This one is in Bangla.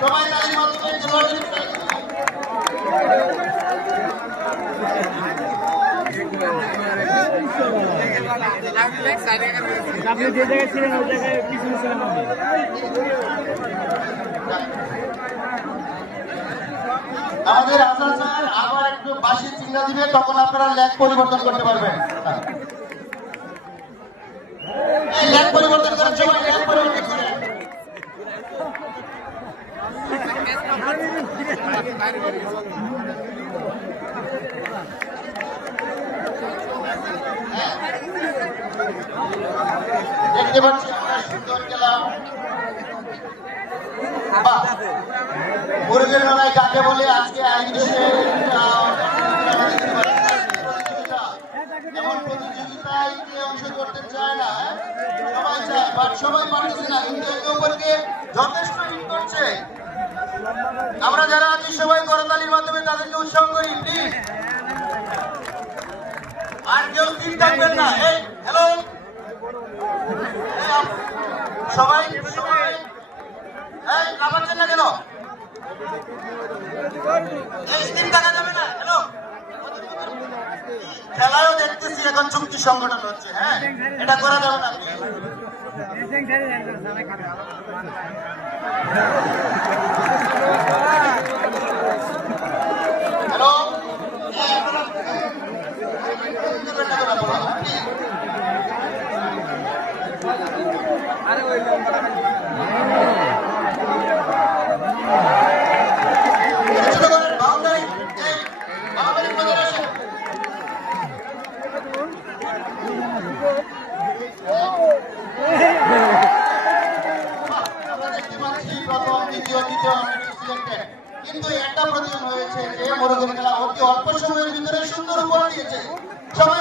সবাই তালির মাধ্যমে আপনি যে জায়গায় ছিলেন ওই জায়গায় পিছনে ছিলাম আমি। আমাদের আসার স্যার আবার একটু বাঁশি চিহ্ন দিবে, তখন আপনারা লেগ পরিবর্তন করতে পারবেন। এই লেগ পরিবর্তন করার সময় লেগ পরিবর্তন করেন। দেখতে পাচ্ছি আমরা সুন্দর খেলা। মুরগির লড়াই কাকে বলে আজকে এমন প্রতিযোগিতায় কে অংশ করতে চায় না, সবাই চায়, বাট সবাই পারতেছে না, কিন্তু একে অপরকে যথেষ্ট হিট করছে। আমরা যারা আছি সবাই করতালির মাধ্যমে তাদেরকে উৎসাহ করি প্লিজ। আর কেউ স্থির থাকবেন না। এই হ্যালো সবাই সবাই এই কাঁপাচ্ছেন না কেন? এই স্থির থাকা যাবে না। হ্যালো খেলায়ও দেখতেছি এখন চুক্তি সংগঠন হচ্ছে। হ্যাঁ এটা করা যাবে না। হ্যালো আরে ওই কিন্তু একটা প্রতিদিন হয়েছে যে মুরগির খেলা অতি অল্প সময়ের ভিতরে সুন্দর উপহার দিয়েছে। সবাই